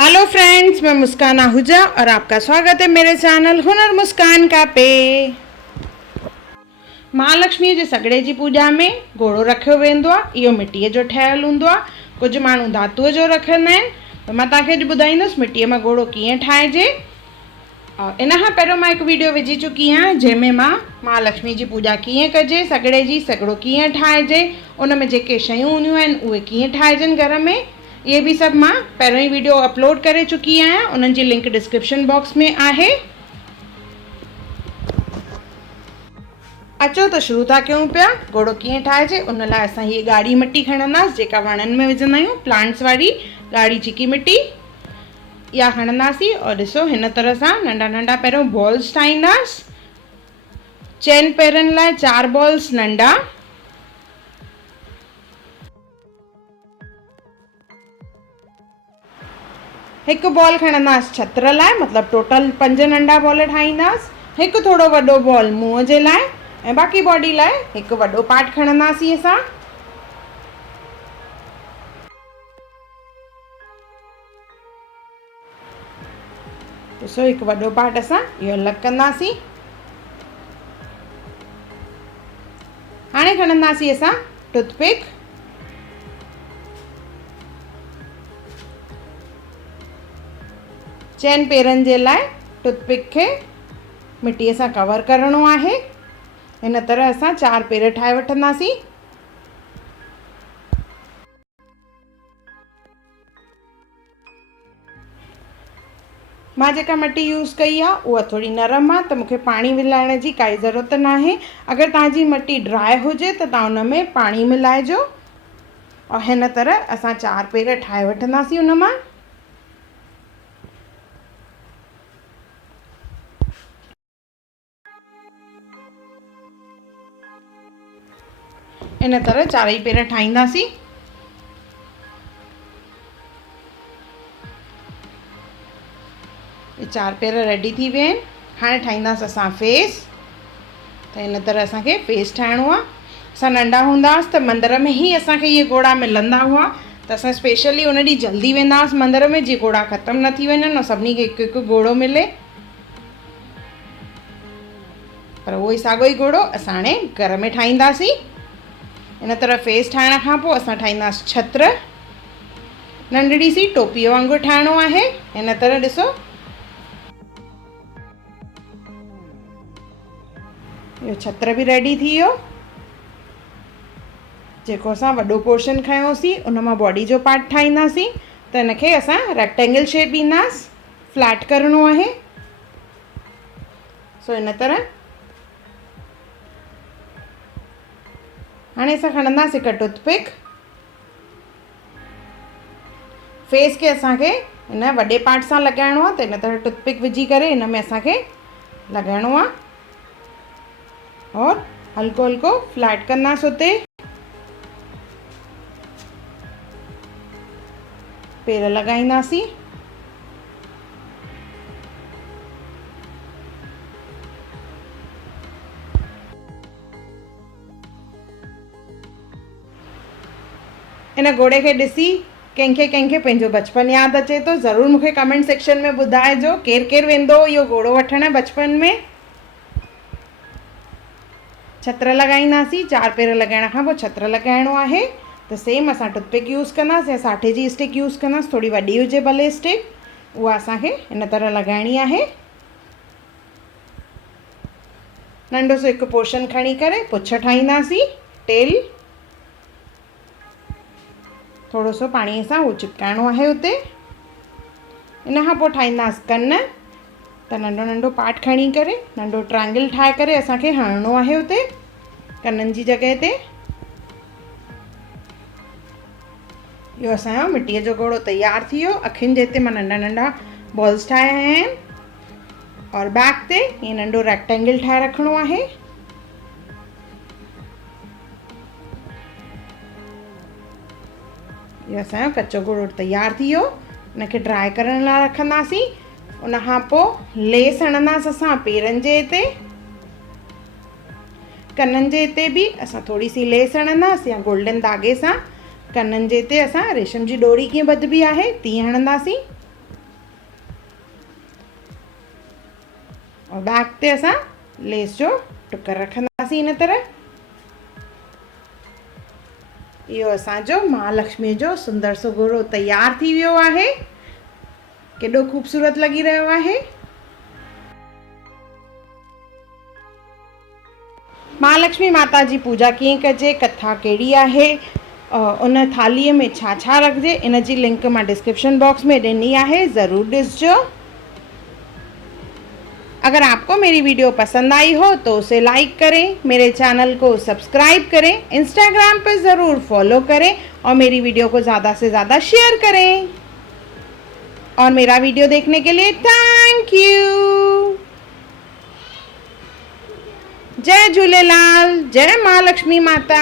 Hello friends, मैं मुस्कान आहूजा और आपका स्वागत है मेरे चैनल हुनर मुस्कान का पे। महालक्ष्मी जे सगड़े जी पूजा में घोड़ो रखियो वेंदो आहे। इहो मिटीअ जो ठहियलु हूंदो आहे। कुझु माण्हू धातुअ जो रखंदा आहिनि। त मां तव्हांखे अॼु ॿुधाईंदसि मिटीअ मां घोड़ो कीअं ठाहिजे। और इन खां पहिरियों मां हिकु वीडियो विझी चुकी आहियां जंहिंमें मां महालक्ष्मी जी पूजा कीअं कजे, सगड़े जी सगड़ो कीअं ठाहिजे, उन में जेके शयूं हूंदियूं आहिनि उहे कीअं ठाहिजनि घर में। ये भी सब मां पहिरियों ई वीडियो अपलोड करे चुकी आहियां। उन्हनि जी लिंक डिस्क्रिप्शन बॉक्स में आहे। अचो त शुरू था कयूं पिया। घोड़ो कीअं ठाहिजे उन लाइ असां हीअ ॻाढ़ी मिटी खणंदासीं जेका वणनि में विझंदा आहियूं, प्लांट्स वारी ॻाढ़ी चिकी मिटी इहा खणंदासीं। और ॾिसो हिन तरह सां नंढा नंढा पहिरियों बॉल्स ठाहींदासीं। चइनि पेरनि लाइ 4 बॉल्स नंढा, हिकु बॉल खणंदासीं छत्र लाइ, मतिलबु टोटल 5 नंढा बॉल ठाहींदासीं। हिकु थोरो वॾो बॉल मुंहं जे लाइ ऐं बाक़ी बॉडी लाइ हिकु वॾो पार्ट खणंदासीं असां। ॾिसो हिकु वॾो पार्ट असां इहो अलॻि कंदासीं। हाणे खणंदासीं असां टूथपिक। चइनि पेरनि जे लाइ टूथपिक खे मिटीअ सां कवर करणो आहे। हिन तरह असां 4 पेर ठाहे वठंदासीं। मां जेका मिटी यूज़ कई आहे उहा थोरी नरम आहे, त मूंखे पाणी मिलाइण जी काई ज़रूरत न आहे। अगरि तव्हांजी मिटी ड्राई हुजे त तव्हां उन में पाणी मिलाइजो। और हिन तरह असां 4 पेर ठाहे वठंदासीं उन मां। इन तरह 4 पेर ठाहींदासीं। ये 4 पेर रेडी थी विया आहिनि। हाणे ठाहींदासीं असां फेस। त हिन तरह असांखे फेस ठाहिणो आहे। असां नंढा हूंदासीं त मंदर में ई असांखे इहे घोड़ा मिलंदा हुआ, त असां स्पेशली उन ॾींहुं जल्दी वेंदा हुआसीं मंदर में, जीअं घोड़ा ख़तमु न थी वञनि और सभिनी खे हिकु हिकु घोड़ो मिले। पर उहो ई साॻियो ई घोड़ो असां हाणे घर में ठाहींदासीं। इन तरह फेस ठाहिण खां पोइ असां ठाहींदासीं छत्र। नंढड़ी सी टोपीअ वांगुरु ठाहिणो आहे। हिन तरह ॾिसो इहो छत्र बि रेडी थी वियो। जेको असां वॾो पोर्शन खयोंसीं उन मां बॉडी जो पार्ट ठाहींदासीं। त हिनखे असां रेक्टेंगल शेप ॾींदासीं, फ्लैट करिणो आहे। सो इन तरह हाणे असां खणंदासीं हिकु टूथपिक। फेस खे असांखे हिन वॾे पार्ट सां लॻाइणो आहे, त इन तरह टूथपिक विझी करे हिन में असांखे लॻाइणो आहे और हल्को हल्को फ्लैट कंदासीं उते। पेर लॻाईंदासीं। इन घोड़े खे ॾिसी कंहिंखे कंहिंखे पंहिंजो बचपन यादि अचे थो। ज़रूरु मूंखे कमेंट सेक्शन में ॿुधाइजो केरु केरु वेंदो इहो घोड़ो वठणु बचपन में। छत्र लॻाईंदासीं। 4 पेर लॻाइण खां पोइ छत्र लॻाइणो आहे। त सेम असां टूथपिक यूज़ कंदासीं या साठे जी स्टिक यूज़ कंदासीं, थोरी वॾी हुजे भले स्टिक, उहा असांखे इन तरह लॻाइणी आहे। नंढो सो हिकु पोर्शन खणी करे पुछ ठाहींदासीं, टेल। थोरो सो पाणीअ सां उहो चिपकाइणो आहे उते। इन खां पोइ ठाहींदासीं कन। त नंढो नंढो पार्ट खणी करे नंढो ट्रायंगल ठाहे करे असांखे हणणो आहे उते कननि जी जॻह ते। इहो असांजो मिटीअ जो घोड़ो तयारु थी वियो। अखियुनि जे हिते मां नंढा नंढा बॉल्स ठाहिया आहिनि और बैक ते ईअं नंढो रेक्टेंगल ठाहे रखिणो आहे। इहो असांजो कचो घोड़ो तयारु थी वियो। इनखे ड्राई करण लाइ रखंदासीं। उन खां पोइ लेस हणंदासीं असां पेरनि जे हिते। कननि जे हिते बि असां थोरी सी लेस हणंदासीं या गोल्डन धागे सां। कननि जे हिते असां रेशम जी डोरी कीअं ॿधबी आहे तीअं हणंदासीं। और बैक ते असां लेस जो टुकर रखंदासीं इन तरह। इहो असांजो महालक्ष्मी जो सुंदर सो घोड़ो तैयार थी वियो आहे। केॾो ख़ूबसूरत लॻी रहियो आहे। महालक्ष्मी माता जी पूजा कीअं कजे, कथा कहिड़ी आहे, उन थालीअ में छा छा रखिजे, इन जी लिंक मां डिस्क्रिप्शन बॉक्स में ॾिनी है, ज़रूर ॾिसजो। अगर आपको मेरी वीडियो पसंद आई हो तो उसे लाइक करें, मेरे चैनल को सब्सक्राइब करें, इंस्टाग्राम पर ज़रूर फॉलो करें और मेरी वीडियो को ज़्यादा से ज़्यादा शेयर करें। और मेरा वीडियो देखने के लिए थैंक यू। जय झूलेलाल, जय महालक्ष्मी माता।